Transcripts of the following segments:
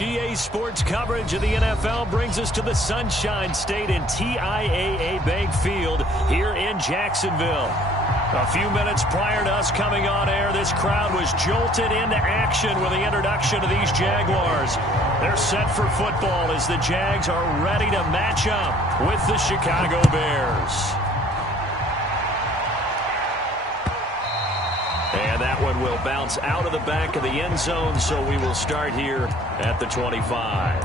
EA Sports coverage of the NFL brings us to the Sunshine State and TIAA Bank Field here in Jacksonville. A few minutes prior to us coming on air, this crowd was jolted into action with the introduction of these Jaguars. They're set for football as the Jags are ready to match up with the Chicago Bears. And that one will bounce out of the back of the end zone, so we will start here at the 25.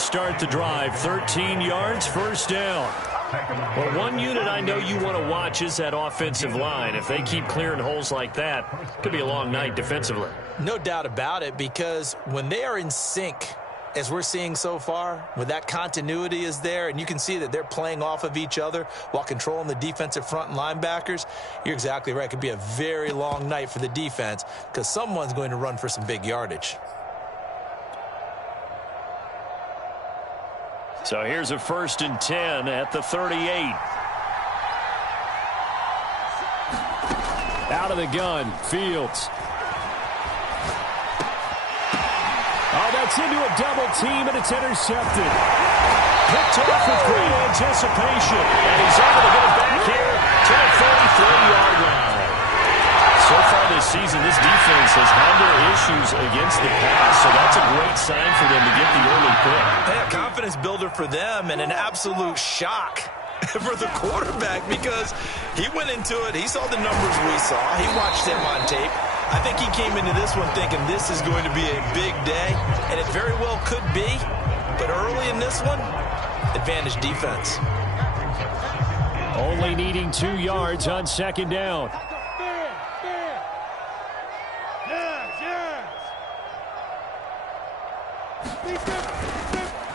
Start the drive, 13 yards, first down. Well, one unit I know you want to watch is that offensive line. If they keep clearing holes like that, it could be a long night defensively. No doubt about it, because when they are in sync, as we're seeing so far, when that continuity is there and you can see that they're playing off of each other while controlling the defensive front and linebackers, you're exactly right. It could be a very long night for the defense because someone's going to run for some big yardage. So here's a 1st and 10 at the 38. Out of the gun, Fields. Oh, that's into a double team, and it's intercepted. Picked off with great anticipation. And he's able to get it back here to the 33-yard line. So far this season, this defense has had their issues against the pass, so that's a great sign for them to get the early pick. Hey, a confidence builder for them and an absolute shock for the quarterback because he went into it. He saw the numbers we saw. He watched them on tape. I think he came into this one thinking this is going to be a big day, and it very well could be. But early in this one, advantage defense. Only needing 2 yards on 2nd down.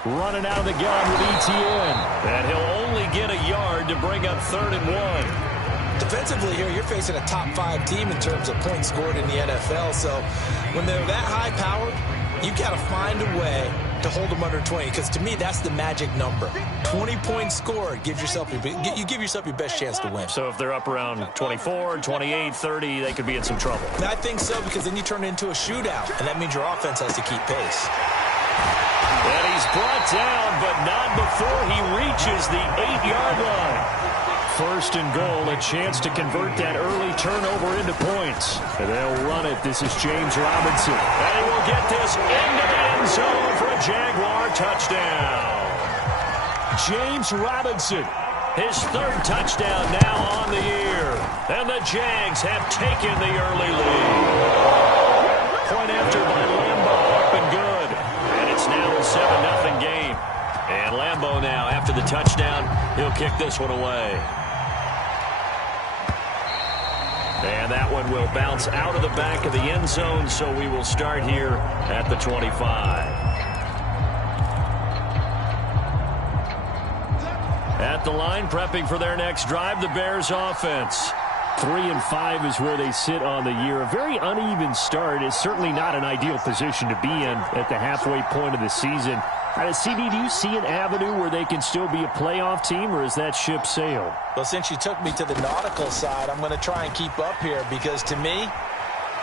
Running out of the gun with Etienne. And he'll only get a yard to bring up 3rd and 1. Defensively here, you're facing a top 5 team in terms of points scored in the NFL. So when they're that high powered, you've got to find a way to hold them under 20. Because to me, that's the magic number. 20 points scored gives yourself you give yourself your best chance to win. So if they're up around 24, 28, 30, they could be in some trouble. I think so, because then you turn it into a shootout, and that means your offense has to keep pace. And he's brought down, but not before he reaches the 8-yard line. 1st and goal, a chance to convert that early turnover into points. And they'll run it. This is James Robinson. And he will get this into the end zone for a Jaguar touchdown. James Robinson, his 3rd touchdown now on the year. And the Jags have taken the early lead. Point after by Lambeau, up and good. And it's now a 7-0 game. And Lambeau now, after the touchdown, he'll kick this one away. And that one will bounce out of the back of the end zone, so we will start here at the 25. At the line, prepping for their next drive, the Bears offense. 3-5 is where they sit on the year. A very uneven start is certainly not an ideal position to be in at the halfway point of the season. CD, do you see an avenue where they can still be a playoff team, or is that ship sailed? Well, since you took me to the nautical side, I'm going to try and keep up here because, to me,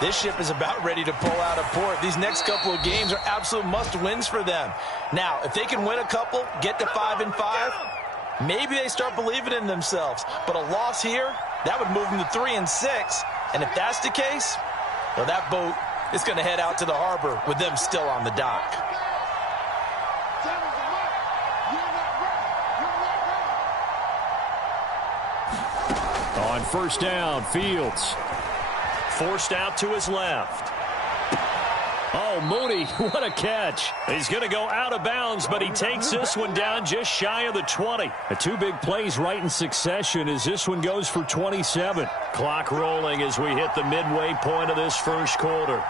this ship is about ready to pull out of port. These next couple of games are absolute must-wins for them. Now, if they can win a couple, get to 5-5, maybe they start believing in themselves. But a loss here, that would move them to 3-6. And if that's the case, well, that boat is going to head out to the harbor with them still on the dock. On 1st down, Fields forced out to his left. Oh, Mooney, what a catch. He's going to go out of bounds, but he takes this one down just shy of the 20. The 2 big plays right in succession as this one goes for 27. Clock rolling as we hit the midway point of this 1st quarter.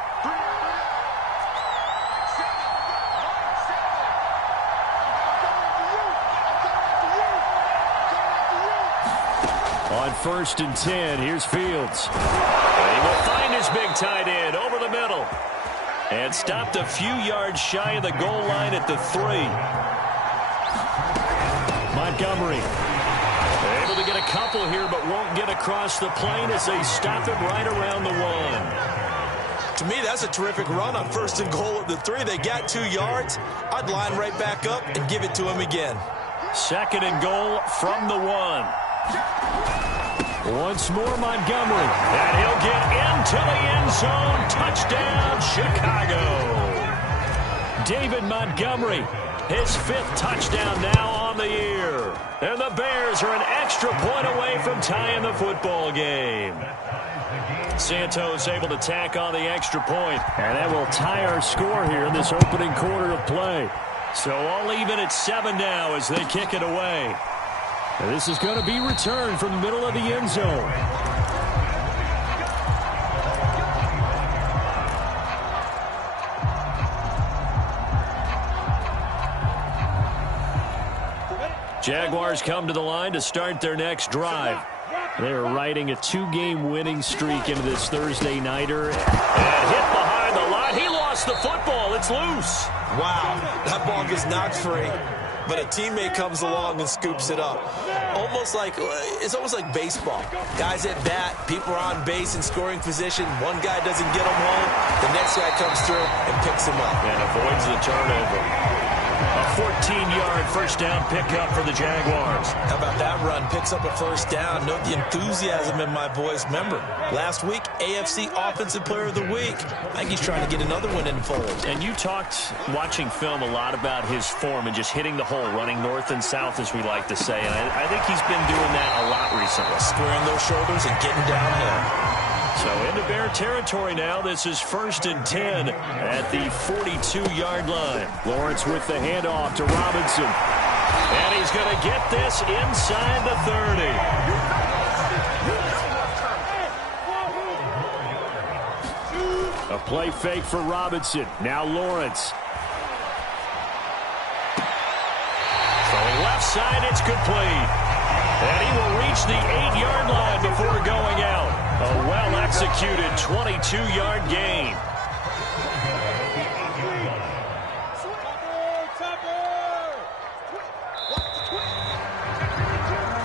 On 1st and 10, here's Fields. And he will find his big tight end over the middle. And stopped a few yards shy of the goal line at the 3. Montgomery. Able to get a couple here, but won't get across the plane as they stop it right around the 1. To me, that's a terrific run on 1st and goal at the 3. They got 2 yards. I'd line right back up and give it to him again. 2nd and goal from the 1. Once more, Montgomery. And he'll get into the end zone. Touchdown, Chicago. David Montgomery, his 5th touchdown now on the year. And the Bears are an extra point away from tying the football game. Santos able to tack on the extra point. And that will tie our score here in this opening quarter of play. So all even at 7 now as they kick it away. And this is going to be returned from the middle of the end zone. Jaguars come to the line to start their next drive. They're riding a 2-game winning streak into this Thursday nighter. And hit behind the line. He lost the football. It's loose. Wow, that ball gets knocked free, but a teammate comes along and scoops it up. It's almost like baseball. Guys at bat, people are on base in scoring position. One guy doesn't get him home. The next guy comes through and picks him up. And avoids the turnover. A 14-yard first down pickup for the Jaguars. How about that run? Picks up a first down. Note the enthusiasm in my voice. Remember, last week, AFC Offensive Player of the Week. I think he's trying to get another one in the fold. And you talked, watching film, a lot about his form and just hitting the hole, running north and south, as we like to say. And I think he's been doing that a lot recently. Squaring those shoulders and getting downhill. So into Bear territory now. This is 1st and 10 at the 42-yard line. Lawrence with the handoff to Robinson. And he's going to get this inside the 30. A play fake for Robinson. Now Lawrence. Throwing left side, it's complete. And he will reach the 8-yard line before going out. A well-executed 22-yard gain.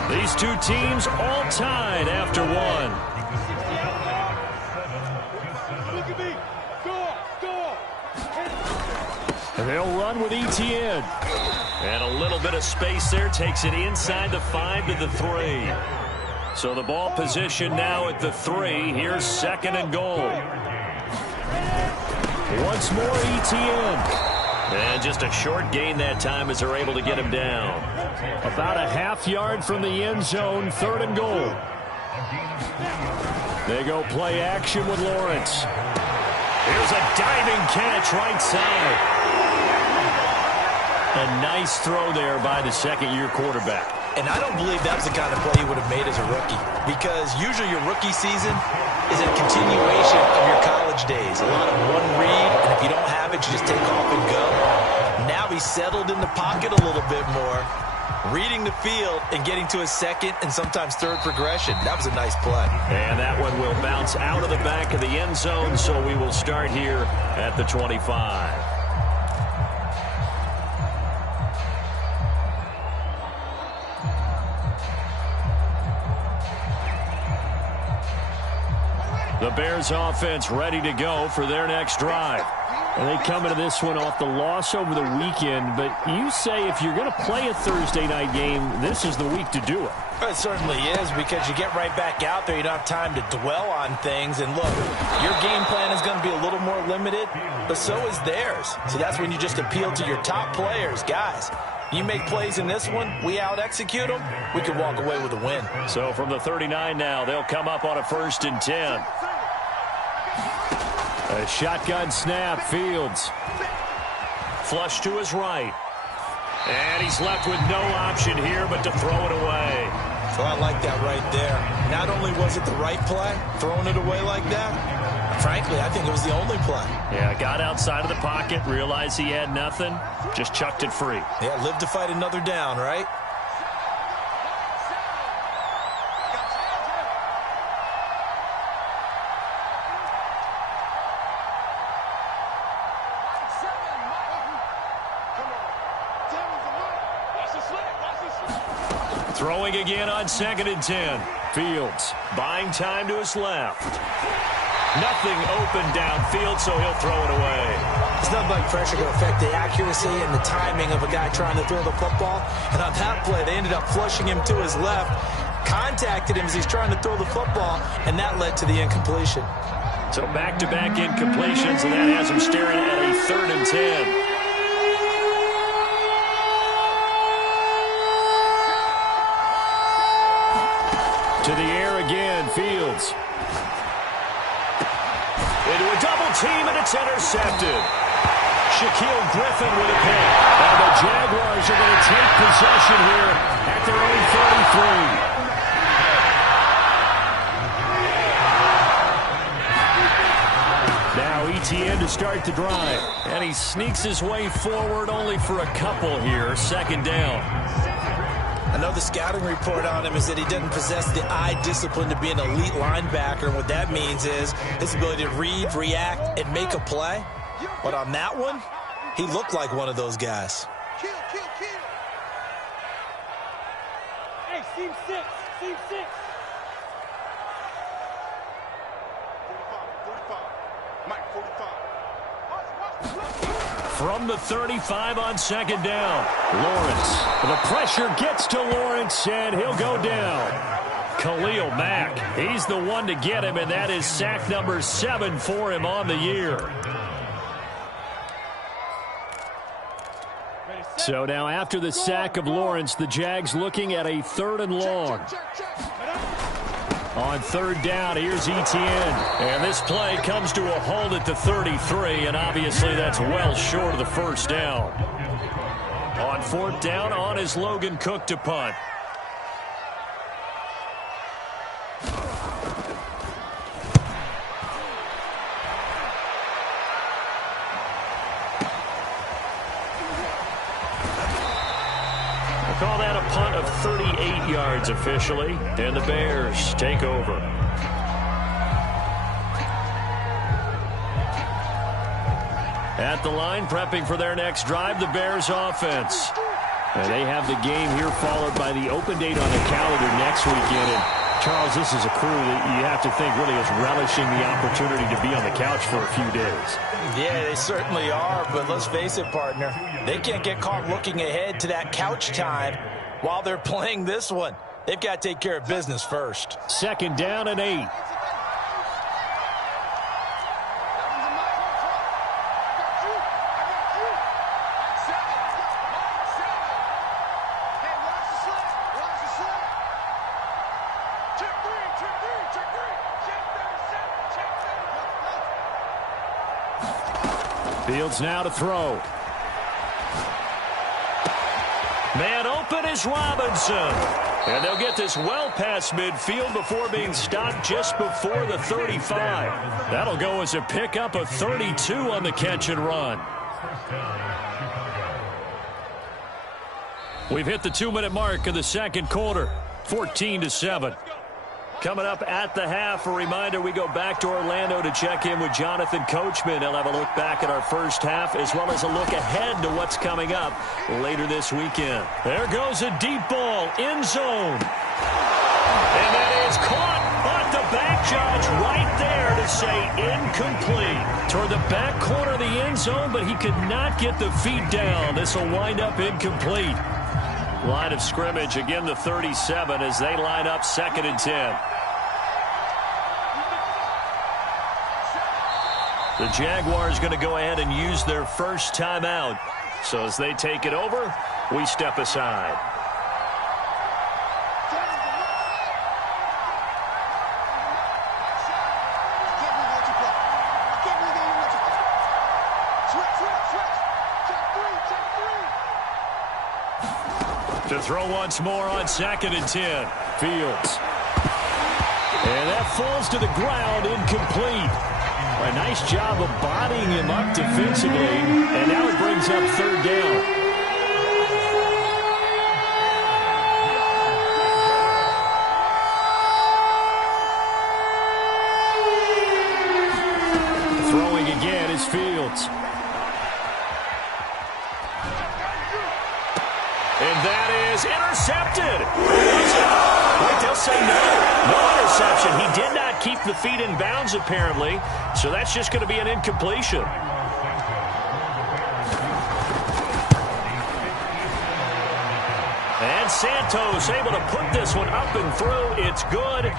These two teams all tied after 1. And they'll run with ETN. And a little bit of space there takes it inside the 5 to the 3. So the ball position now at the 3. Here's 2nd and goal. Once more ETN. And just a short gain that time as they're able to get him down. About a half-yard from the end zone, 3rd and goal. They go play action with Lawrence. Here's a diving catch right side. A nice throw there by the 2nd-year quarterback. And I don't believe that was the kind of play he would have made as a rookie, because usually your rookie season is a continuation of your college days. A lot of one read, and if you don't have it, you just take off and go. Now he's settled in the pocket a little bit more, reading the field and getting to his 2nd and sometimes 3rd progression. That was a nice play. And that one will bounce out of the back of the end zone, so we will start here at the 25. The Bears offense ready to go for their next drive. And they come into this one off the loss over the weekend, but you say if you're going to play a Thursday night game, this is the week to do it. It certainly is, because you get right back out there. You don't have time to dwell on things. And look, your game plan is going to be a little more limited, but so is theirs. So that's when you just appeal to your top players. Guys, you make plays in this one, we out-execute them, we can walk away with a win. So from the 39 now, they'll come up on a 1st and 10. A shotgun snap, Fields. Flush to his right. And he's left with no option here but to throw it away. So I like that right there. Not only was it the right play, throwing it away like that, frankly, I think it was the only play. Yeah, got outside of the pocket, realized he had nothing, just chucked it free. Yeah, live to fight another down, right? Throwing again on 2nd and 10. Fields buying time to his left. Nothing open downfield, so he'll throw it away. It's nothing like pressure to affect the accuracy and the timing of a guy trying to throw the football. And on that play, they ended up flushing him to his left, contacted him as he's trying to throw the football, and that led to the incompletion. So back-to-back incompletions, and that has him staring at a 3rd and 10. To the air again, Fields. Into a double team, and it's intercepted. Shaquille Griffin with a pick. And the Jaguars are going to take possession here at their own 33. Now ETN to start the drive. And he sneaks his way forward only for a couple here. 2nd down. I know the scouting report on him is that he doesn't possess the eye discipline to be an elite linebacker. And what that means is his ability to read, react, and make a play. But on that one, he looked like one of those guys. Kill. Hey, seam 6. 45. Mike, 45. From the 35 on 2nd down. Lawrence. The pressure gets to Lawrence, and he'll go down. Khalil Mack. He's the one to get him, and that is sack number 7 for him on the year. So now after the sack of Lawrence, the Jags looking at a 3rd and long. On 3rd down, here's ETN. And this play comes to a halt at the 33, and obviously that's well short of the 1st down. On 4th down, on is Logan Cook to punt. Call that a punt of 38 yards officially, and the Bears take over. At the line, prepping for their next drive, the Bears offense. And they have the game here followed by the open date on the calendar next weekend. And Charles, this is a crew that you have to think really is relishing the opportunity to be on the couch for a few days. Yeah, they certainly are, but let's face it, partner. They can't get caught looking ahead to that couch time while they're playing this one. They've got to take care of business first. 2nd down and 8. Fields now to throw. Man open is Robinson. And they'll get this well past midfield before being stopped just before the 35. That'll go as a pickup of 32 on the catch and run. We've hit the 2-minute mark of the 2nd quarter. 14-7. Coming up at the half, a reminder, we go back to Orlando to check in with Jonathan Coachman. He'll have a look back at our first half as well as a look ahead to what's coming up later this weekend. There goes a deep ball, end zone. And that is caught on the back, Judge, right there to say incomplete. Toward the back corner of the end zone, but he could not get the feet down. This will wind up incomplete. Line of scrimmage, again the 37 as they line up 2nd and 10. The Jaguars going to go ahead and use their first timeout. So as they take it over, we step aside. To throw once more on 2nd and 10. Fields. And that falls to the ground, incomplete. A nice job of bodying him up defensively. And now it brings up 3rd down. Throwing again is Fields. And that is intercepted. Wait, they'll say no. No interception. He did not keep the feet in bounds, apparently, so that's just going to be an incompletion. And Santos able to put this one up and through. It's good.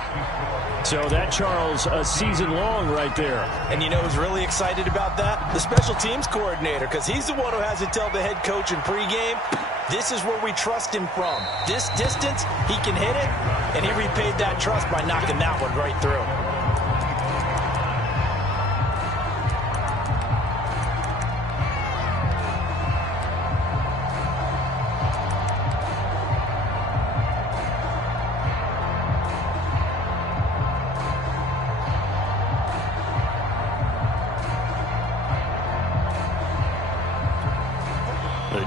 So that, Charles, a season long right there. And you know who's really excited about that? The special teams coordinator, because he's the one who has to tell the head coach in pregame, this is where we trust him from. This distance, he can hit it, and he repaid that trust by knocking that one right through.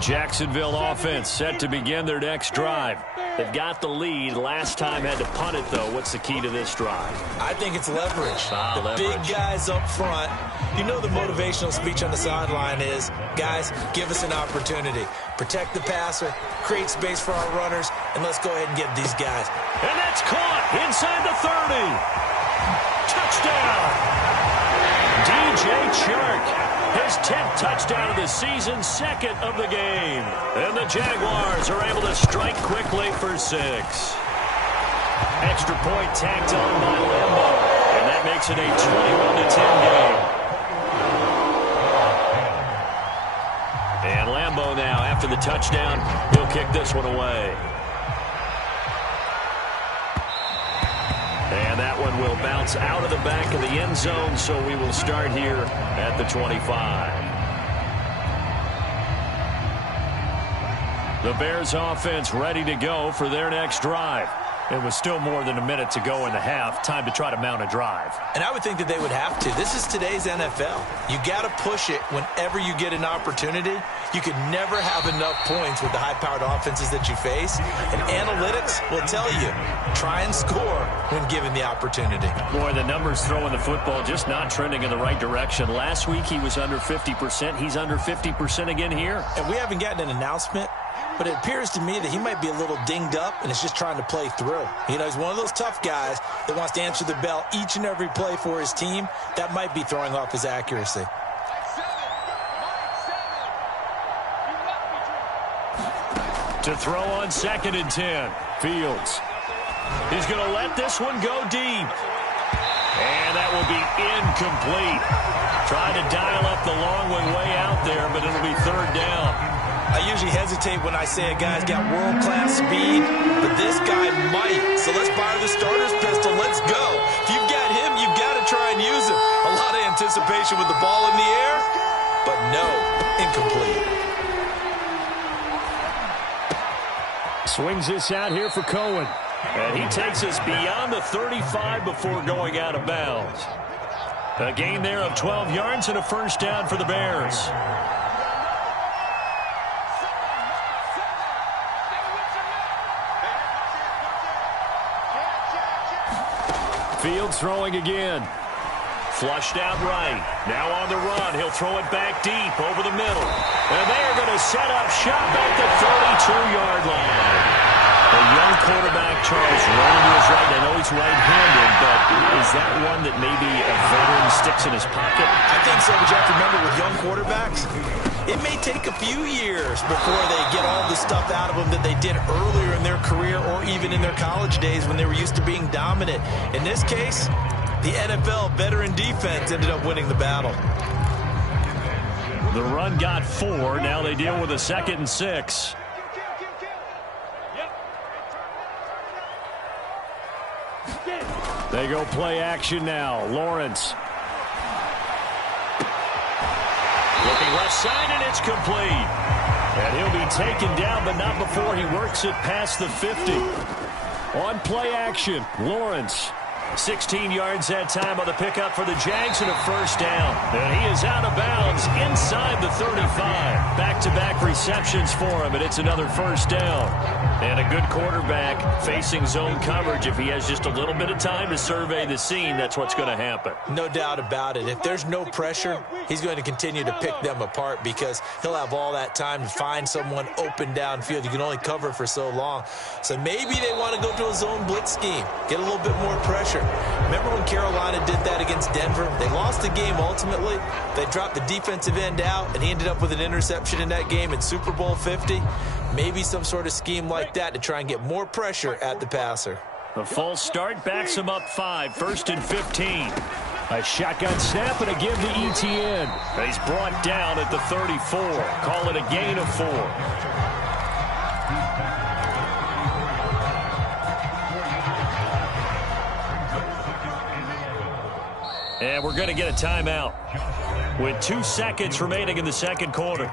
Jacksonville offense set to begin their next drive. They've got the lead. Last time had to punt it, though. What's the key to this drive? I think it's leverage. Leverage. Big guys up front. You know the motivational speech on the sideline is, guys, give us an opportunity. Protect the passer, create space for our runners, and let's go ahead and get these guys. And that's caught inside the 30. Touchdown. DJ Chark. His 10th touchdown of the season, second of the game. And the Jaguars are able to strike quickly for 6. Extra point tacked on by Lambo. And that makes it a 21-10 game. And Lambo now, after the touchdown, he'll kick this one away. And that one will bounce out of the back of the end zone, so we will start here at the 25. The Bears offense ready to go for their next drive. It was still more than a minute to go in the half. Time to try to mount a drive. And I would think that they would have to. This is today's NFL. You got to push it whenever you get an opportunity. You could never have enough points with the high-powered offenses that you face. And analytics will tell you, try and score when given the opportunity. Boy, the numbers throwing the football just not trending in the right direction. Last week he was under 50%. He's under 50% again here. And we haven't gotten an announcement, but it appears to me that he might be a little dinged up and is just trying to play through. You know, he's one of those tough guys that wants to answer the bell each and every play for his team. That might be throwing off his accuracy. To throw on 2nd and 10. Fields. He's going to let this one go deep. And that will be incomplete. Trying to dial up the long one way out there, but it'll be 3rd down. I usually hesitate when I say a guy's got world-class speed, but this guy might. So let's fire the starter's pistol. Let's go. If you've got him, you've got to try and use him. A lot of anticipation with the ball in the air, but no, incomplete. Swings this out here for Cohen. And he takes us beyond the 35 before going out of bounds. A gain there of 12 yards and a 1st down for the Bears. Fields throwing again. Flushed out right. Now on the run. He'll throw it back deep over the middle. And they're going to set up shop at the 32-yard line. A young quarterback, Charles, rolling to his right. I know he's right-handed, but is that one that maybe a veteran sticks in his pocket? I think so, but you have to remember with young quarterbacks, it may take a few years before they get all the stuff out of them that they did earlier in their career or even in their college days when they were used to being dominant. In this case, the NFL veteran defense ended up winning the battle. The run got 4. Now they deal with a 2nd and 6. They go play action now. Lawrence. Looking left side, and it's complete. And he'll be taken down, but not before he works it past the 50. On play action, Lawrence. 16 yards that time on the pickup for the Jags and a first down. And he is out of bounds inside the 35. Back-to-back receptions for him, and it's another first down. And a good quarterback facing zone coverage. If he has just a little bit of time to survey the scene, that's what's going to happen. No doubt about it. If there's no pressure, he's going to continue to pick them apart because he'll have all that time to find someone open downfield. You can only cover for so long. So maybe they want to go to a zone blitz scheme, get a little bit more pressure. Remember when Carolina did that against Denver? They lost the game ultimately. They dropped the defensive end out, and he ended up with an interception in that game in Super Bowl 50. Maybe some sort of scheme like that to try and get more pressure at the passer. The false start backs him up 5, 1st and 15. A shotgun snap and a give to Etienne. He's brought down at the 34. Call it a gain of 4. And we're going to get a timeout with 2 seconds remaining in the second quarter.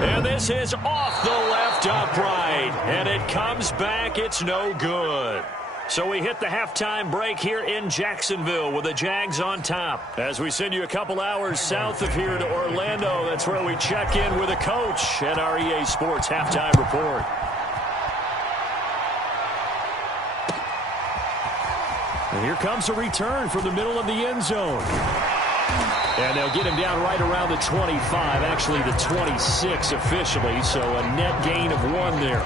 And this is off the left upright. And it comes back. It's no good. So we hit the halftime break here in Jacksonville with the Jags on top. As we send you a couple hours south of here to Orlando, that's where we check in with a coach at our EA Sports Halftime Report. And here comes a return from the middle of the end zone. And they'll get him down right around the 25, actually the 26 officially, so a net gain of 1 there.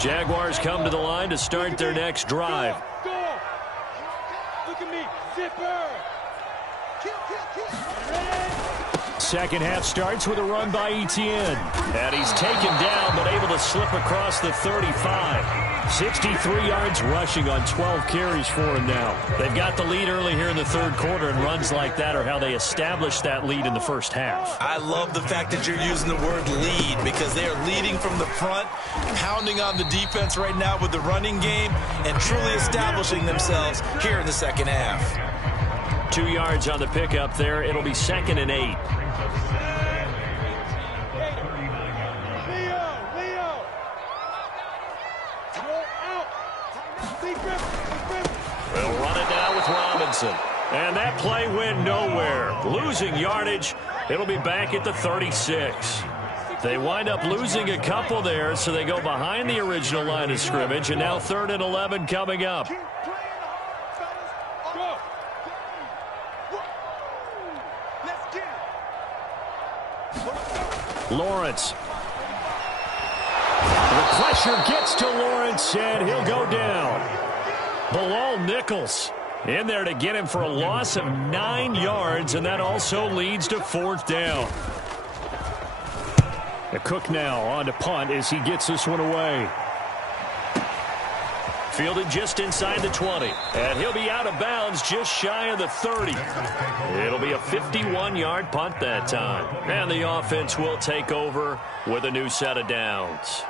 Jaguars come to the line to start their next drive. Go. Look at me. Zipper. Second half starts with a run by Etienne. And he's taken down but able to slip across the 35. 63 yards rushing on 12 carries for him now. They've got the lead early here in the third quarter, and runs like that are how they established that lead in the first half. I love the fact that you're using the word lead because they are leading from the front, pounding on the defense right now with the running game, and truly establishing themselves here in the second half. 2 yards on the pickup there. It'll be 2nd and 8. They'll run it now with Robinson. And that play went nowhere. Losing yardage. It'll be back at the 36. They wind up losing a couple there, so they go behind the original line of scrimmage. And now 3rd and 11 coming up. Lawrence. The pressure gets to Lawrence, and he'll go down. Bilal Nichols in there to get him for a loss of 9 yards, and that also leads to 4th down. The Cook now on to punt as he gets this one away. Fielded just inside the 20, and he'll be out of bounds just shy of the 30. It'll be a 51-yard punt that time, and the offense will take over with a new set of downs.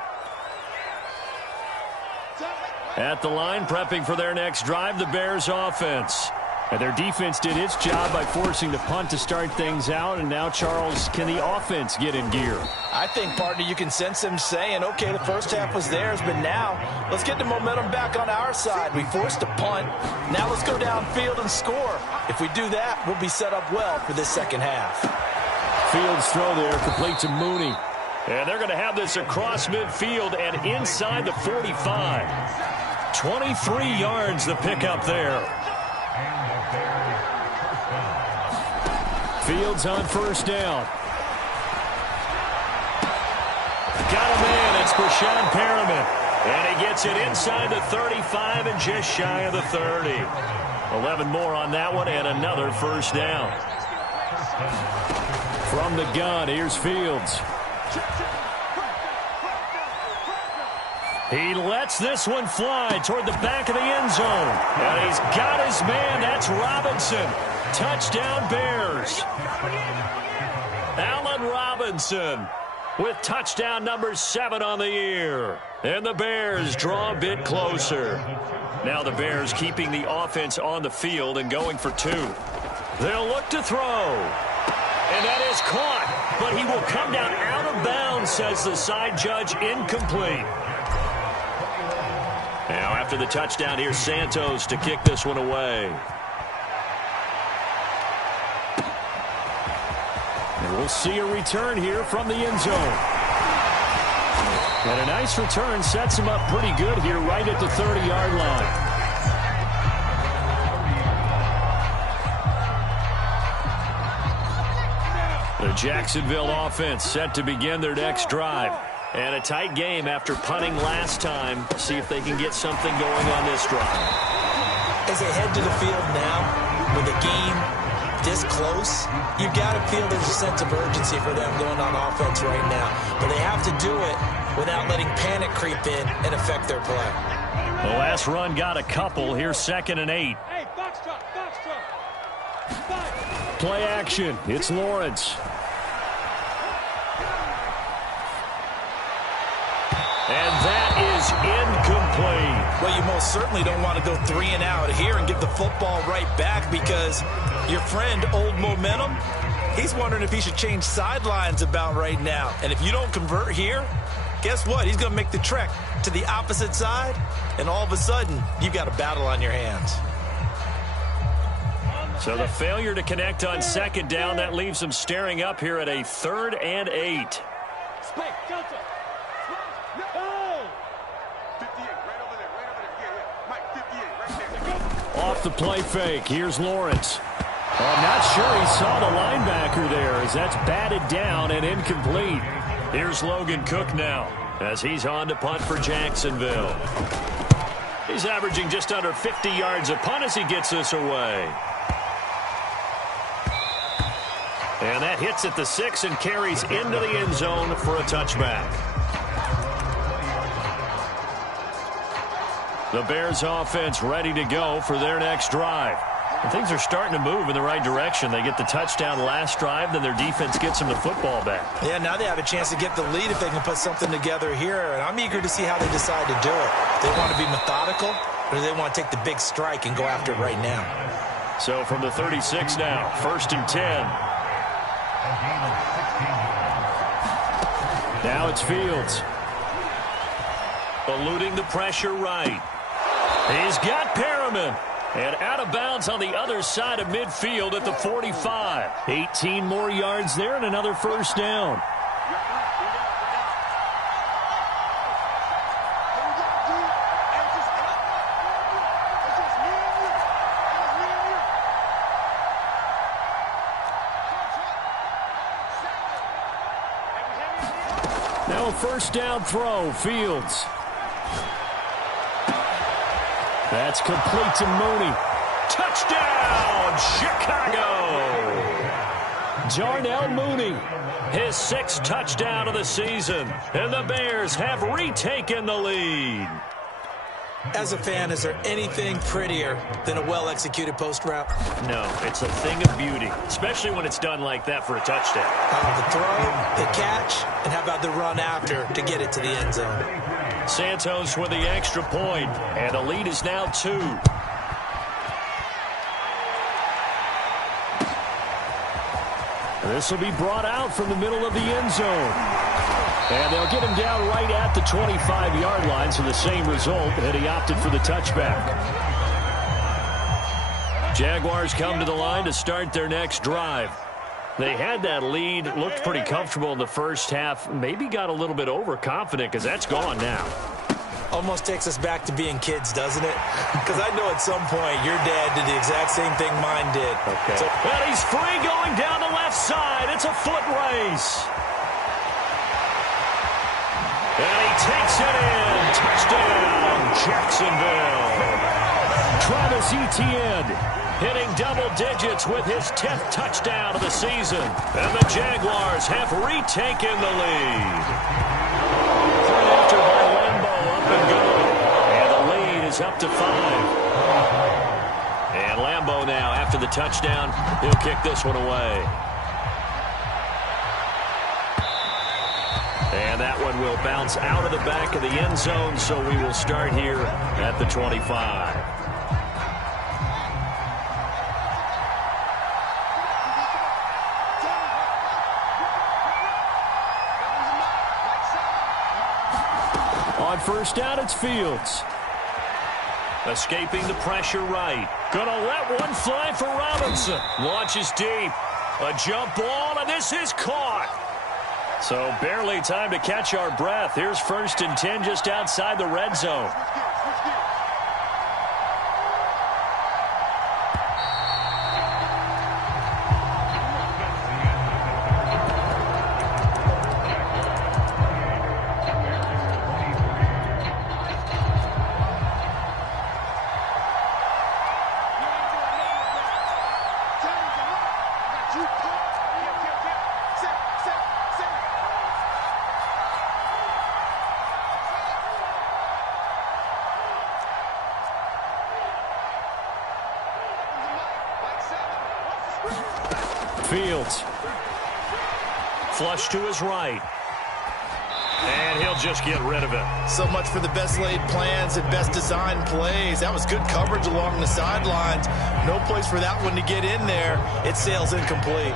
At the line, prepping for their next drive, the Bears offense. And their defense did its job by forcing the punt to start things out. And now, Charles, can the offense get in gear? I think, partner, you can sense them saying, okay, the first half was theirs, but now let's get the momentum back on our side. We forced a punt. Now let's go downfield and score. If we do that, we'll be set up well for this second half. Fields throw there, complete to Mooney. And they're going to have this across midfield and inside the 45. 23 yards the pickup there. Fields on first down. Got a man. It's Brashad Perriman. And he gets it inside the 35 and just shy of the 30. 11 more on that one and another first down. From the gun, here's Fields. He lets this one fly toward the back of the end zone. And he's got his man. That's Robinson. Touchdown, Bears. Allen Robinson with touchdown number 7 on the year. And the Bears draw a bit closer. Now the Bears keeping the offense on the field and going for 2. They'll look to throw. And that is caught. But he will come down out of bounds, says the side judge. Incomplete. Now after the touchdown, here's Santos to kick this one away. And we'll see a return here from the end zone. And a nice return sets him up pretty good here right at the 30-yard line. The Jacksonville offense set to begin their next drive. And a tight game after punting last time. See if they can get something going on this drive. As they head to the field now with a game this close, you've got to feel there's a sense of urgency for them going on offense right now. But they have to do it without letting panic creep in and affect their play. The last run got a couple. Here's 2nd and 8. Hey, box truck, box truck. Play action. It's Lawrence. And that is incomplete. Well, you most certainly don't want to go 3 and out here and give the football right back because your friend, Old Momentum, he's wondering if he should change sidelines about right now. And if you don't convert here, guess what? He's going to make the trek to the opposite side, and all of a sudden, you've got a battle on your hands. So the failure to connect on 2nd down, that leaves them staring up here at a 3rd and 8. Spike, counter. No! 58, right over there, Yeah, Mike, 58, right there. Off the play fake, here's Lawrence. I'm not sure he saw the linebacker there as that's batted down and incomplete. Here's Logan Cook now as he's on to punt for Jacksonville. He's averaging just under 50 yards a punt as he gets this away. And that hits at the 6 and carries into the end zone for a touchback. The Bears offense ready to go for their next drive. And things are starting to move in the right direction. They get the touchdown last drive, then their defense gets them the football back. Yeah, now they have a chance to get the lead if they can put something together here. And I'm eager to see how they decide to do it. Do they want to be methodical, or do they want to take the big strike and go after it right now? So from the 36 now, 1st and 10. Now it's Fields. Eluding the pressure right. He's got Perriman. And out of bounds on the other side of midfield at the 45. 18 more yards there and another 1st down. Now a 1st down throw, Fields. That's complete to Mooney. Touchdown, Chicago! Jarnell Mooney, his 6th touchdown of the season. And the Bears have retaken the lead. As a fan, is there anything prettier than a well-executed post route? No, it's a thing of beauty, especially when it's done like that for a touchdown. The throw, the catch, and how about the run after to get it to the end zone? Santos with the extra point, and the lead is now 2. This will be brought out from the middle of the end zone. And they'll get him down right at the 25-yard line, so the same result, and he opted for the touchback. Jaguars come to the line to start their next drive. They had that lead, looked pretty comfortable in the first half, maybe got a little bit overconfident because that's gone now. Almost takes us back to being kids, doesn't it? Because I know at some point your dad did the exact same thing mine did. Okay. So, and he's free going down the left side. It's a foot race. And he takes it in. Touchdown, Jacksonville. Travis Etienne hitting double digits with his 10th touchdown of the season. And the Jaguars have retaken the lead. Point after by Lambeau, up and good. And the lead is up to 5. And Lambeau now, after the touchdown, he'll kick this one away. that one will bounce out of the back of the end zone, so we will start here at the 25. On first down, it's Fields. Escaping the pressure right. Gonna let one fly for Robinson. Launches deep. A jump ball, and this is caught. So barely time to catch our breath. Here's 1st and 10 just outside the red zone. Fields. Flush to his right. And he'll just get rid of it. So much for the best laid plans and best designed plays. That was good coverage along the sidelines. No place for that one to get in there. It sails incomplete.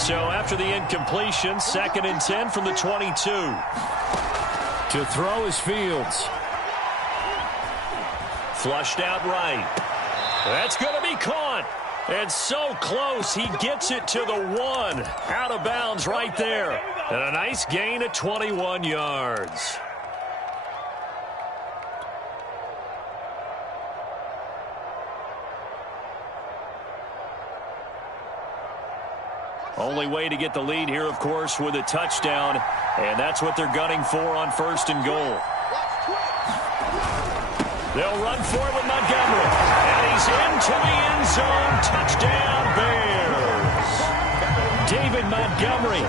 So after the incompletion, 2nd and 10 from the 22. To throw is Fields. Flushed out right. That's going to be caught. And so close, he gets it to the 1. Out of bounds right there. And a nice gain of 21 yards. Only way to get the lead here, of course, with a touchdown. And that's what they're gunning for on 1st and goal. They'll run for it with Montgomery. And he's into the end zone. Touchdown, Bears. David Montgomery,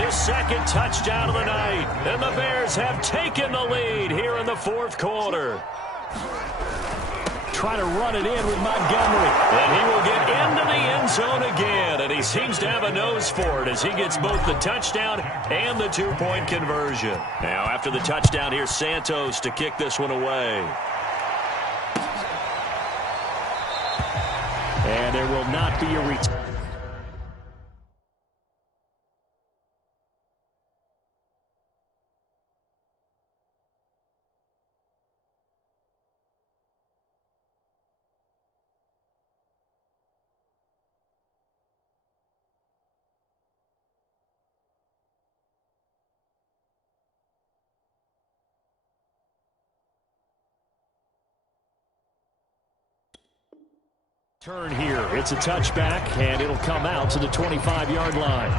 his 2nd touchdown of the night. And the Bears have taken the lead here in the 4th quarter. Trying to run it in with Montgomery. And he will get into the end zone again. And he seems to have a nose for it as he gets both the touchdown and the 2-point conversion. Now, after the touchdown, here's Santos to kick this one away. And there will not be a return. Turn here. It's a touchback, and it'll come out to the 25-yard line.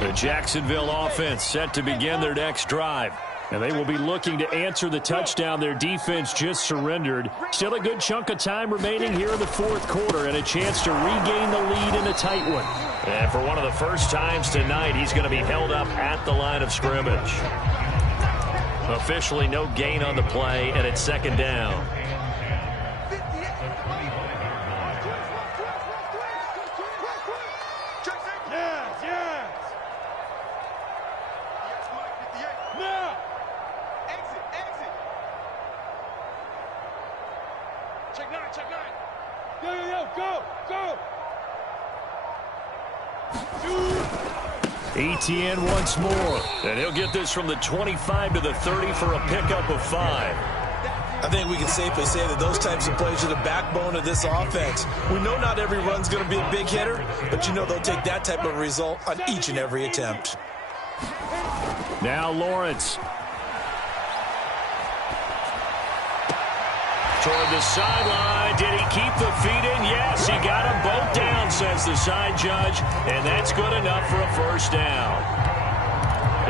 The Jacksonville offense set to begin their next drive. And they will be looking to answer the touchdown their defense just surrendered. Still a good chunk of time remaining here in the 4th quarter and a chance to regain the lead in a tight one. And for one of the first times tonight, he's going to be held up at the line of scrimmage. Officially no gain on the play, and it's 2nd down. Etienne once more, and he'll get this from the 25 to the 30 for a pickup of 5. I think we can safely say that those types of plays are the backbone of this offense. We know not every run's going to be a big hitter, but you know they'll take that type of result on each and every attempt. Now Lawrence. Toward the sideline. Did he keep the feet in? Yes, he got them both down, says the side judge. And that's good enough for a 1st down.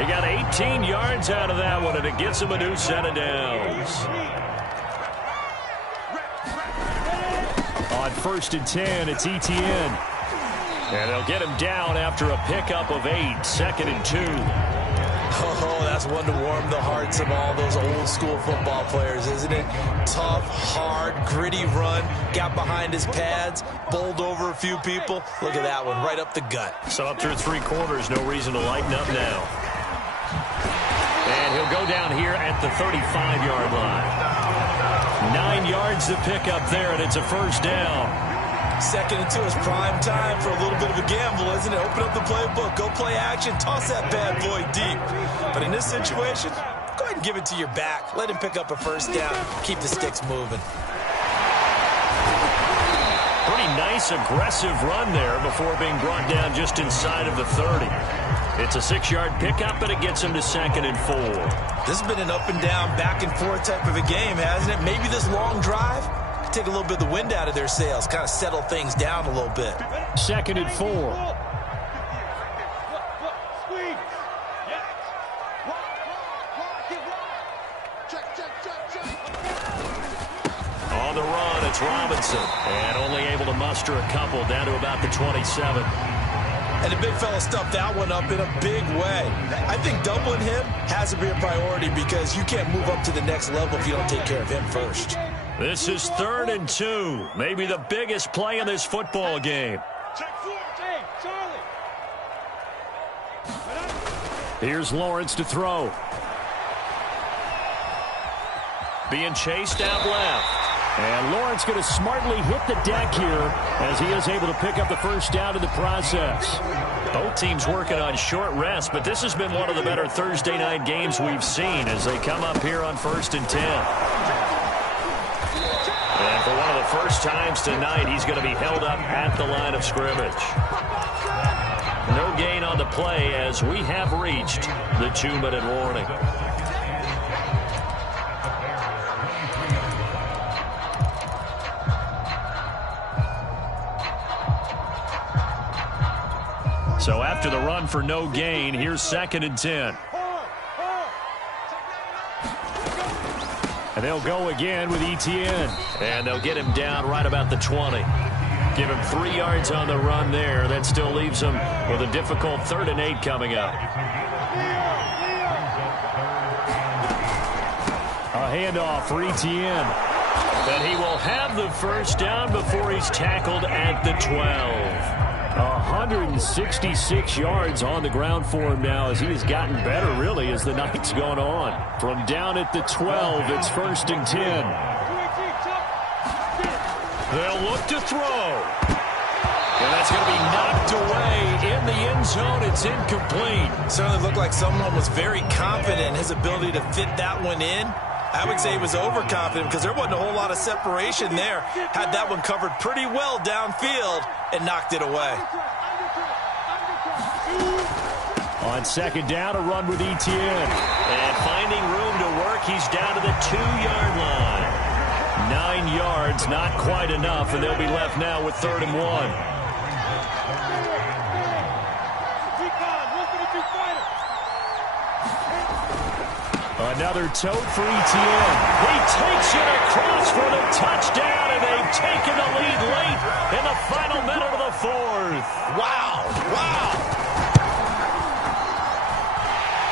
He got 18 yards out of that one, and it gets him a new set of downs. On 1st and 10, it's Etienne. And they'll get him down after a pickup of 8, 2nd and 2. Oh, that's one to warm the hearts of all those old school football players, isn't it? Tough, hard, gritty run, got behind his pads, bowled over a few people. Look at that one, right up the gut. So up through 3 quarters, no reason to lighten up now. And he'll go down here at the 35-yard line. 9 yards to pick up there, and it's a first down. 2nd and 2 is prime time for a little bit of a gamble, isn't it? Open up the playbook, go play action, toss that bad boy deep. But in this situation, go ahead and give it to your back. Let him pick up a first down. Keep the sticks moving. Pretty nice, aggressive run there before being brought down just inside of the 30. It's a 6-yard pickup, but it gets him to 2nd and 4. This has been an up and down, back and forth type of a game, hasn't it? Maybe this long drive take a little bit of the wind out of their sails, kind of settle things down a little bit. 2nd and 4. On the run, it's Robinson. And only able to muster a couple down to about the 27. And the big fella stuffed that one up in a big way. I think doubling him has to be a priority because you can't move up to the next level if you don't take care of him first. This is 3rd and 2. Maybe the biggest play in this football game. Here's Lawrence to throw. Being chased out left. And Lawrence going to smartly hit the deck here as he is able to pick up the first down in the process. Both teams working on short rest, but this has been one of the better Thursday night games we've seen as they come up here on 1st and 10. And for one of the first times tonight, he's going to be held up at the line of scrimmage. No gain on the play as we have reached the 2-minute warning. So after the run for no gain, here's 2nd and 10. And they'll go again with Etienne. And they'll get him down right about the 20. Give him 3 yards on the run there. That still leaves him with a difficult 3rd and 8 coming up. A handoff for Etienne. And he will have the first down before he's tackled at the 12. 166 yards on the ground for him now as he has gotten better, really, as the night's gone on. From down at the 12, it's 1st and 10. They'll look to throw. And that's going to be knocked away in the end zone. It's incomplete. Certainly looked like someone was very confident in his ability to fit that one in. I would say he was overconfident because there wasn't a whole lot of separation there. Had that one covered pretty well downfield and knocked it away. On 2nd down, a run with Etienne. And finding room to work, he's down to the 2-yard line. 9 yards, not quite enough, and they'll be left now with 3rd and 1. Another tote for Etienne. He takes it across for the touchdown, and they've taken the lead late in the final minute of the 4th. Wow, wow.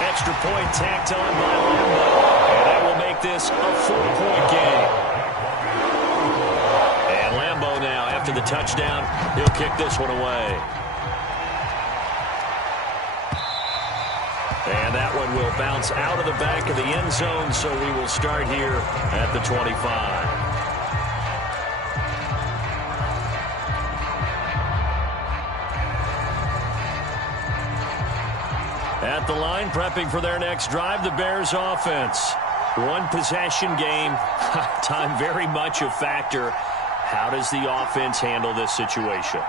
Extra point tacked on by Lambo, and that will make this a 4-point game. And Lambo now, after the touchdown, he'll kick this one away. And that one will bounce out of the back of the end zone, so we will start here at the 25. At the line, prepping for their next drive, the Bears offense. One possession game, time very much a factor. How does the offense handle this situation?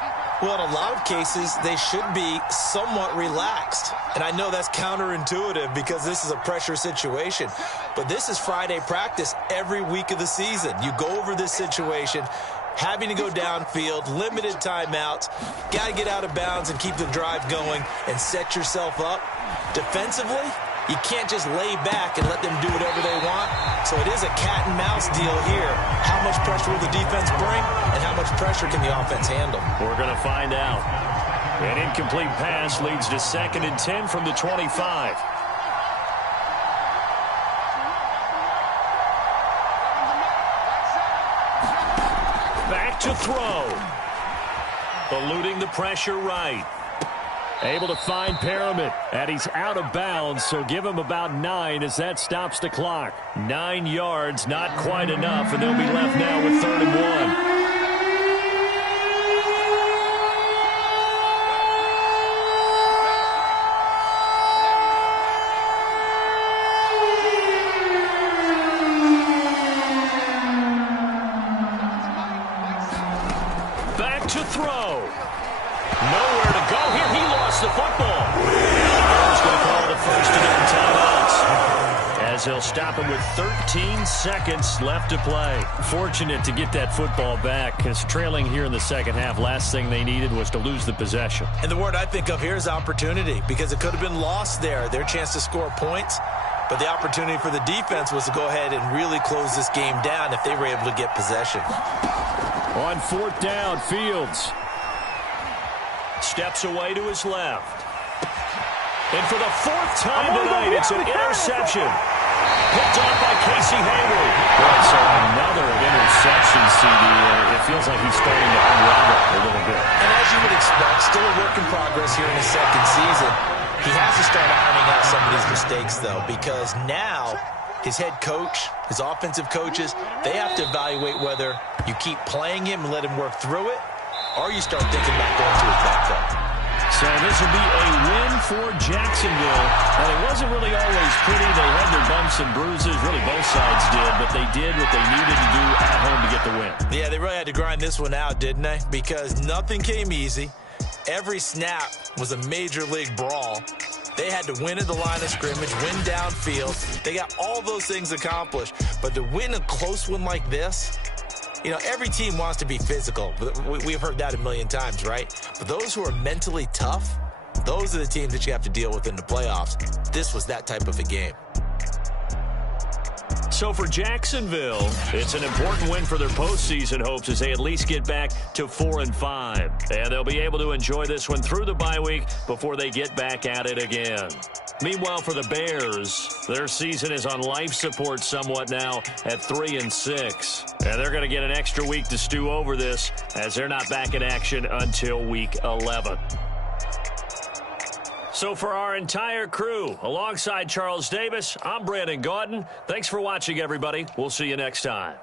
Well, in a lot of cases, they should be somewhat relaxed. And I know that's counterintuitive because this is a pressure situation. But this is Friday practice every week of the season. You go over this situation, having to go downfield, limited timeouts, got to get out of bounds and keep the drive going and set yourself up. Defensively, you can't just lay back and let them do whatever they want. So it is a cat and mouse deal here. How much pressure will the defense bring and how much pressure can the offense handle? We're going to find out. An incomplete pass leads to 2nd and 10 from the 25. Back to throw. Eluding the pressure right. Able to find Perriman, and he's out of bounds, so give him about 9 as that stops the clock. 9 yards, not quite enough, and they'll be left now with 3rd and 1. Back to throw. Nowhere to go here. He lost the football. Bears going to call the 1st and 10 timeouts as they'll stop him with 13 seconds left to play. Fortunate to get that football back because trailing here in the second half, last thing they needed was to lose the possession. And the word I think of here is opportunity, because it could have been lost there. Their chance to score points. But the opportunity for the defense was to go ahead and really close this game down if they were able to get possession. On 4th down, Fields steps away to his left. And for the 4th time tonight, it's an interception. Picked off by Casey Hayward. Right, so another interception, CD. It feels like he's starting to unravel a little bit. And as you would expect, still a work in progress here in his 2nd season. He has to start ironing out some of these mistakes, though, because now his head coach, his offensive coaches, they have to evaluate whether you keep playing him and let him work through it, or you start thinking about going to his backup. So this will be a win for Jacksonville. And it wasn't really always pretty. They had their bumps and bruises. Really, both sides did. But they did what they needed to do at home to get the win. Yeah, they really had to grind this one out, didn't they? Because nothing came easy. Every snap was a major league brawl. They had to win at the line of scrimmage, win downfield. They got all those things accomplished. But to win a close one like this, you know, every team wants to be physical. We've heard that a million times, right? But those who are mentally tough, those are the teams that you have to deal with in the playoffs. This was that type of a game. So for Jacksonville, it's an important win for their postseason hopes as they at least get back to 4-5. And they'll be able to enjoy this one through the bye week before they get back at it again. Meanwhile, for the Bears, their season is on life support somewhat now at 3-6. And they're going to get an extra week to stew over this as they're not back in action until week 11. So for our entire crew, alongside Charles Davis, I'm Brandon Gaudin. Thanks for watching, everybody. We'll see you next time.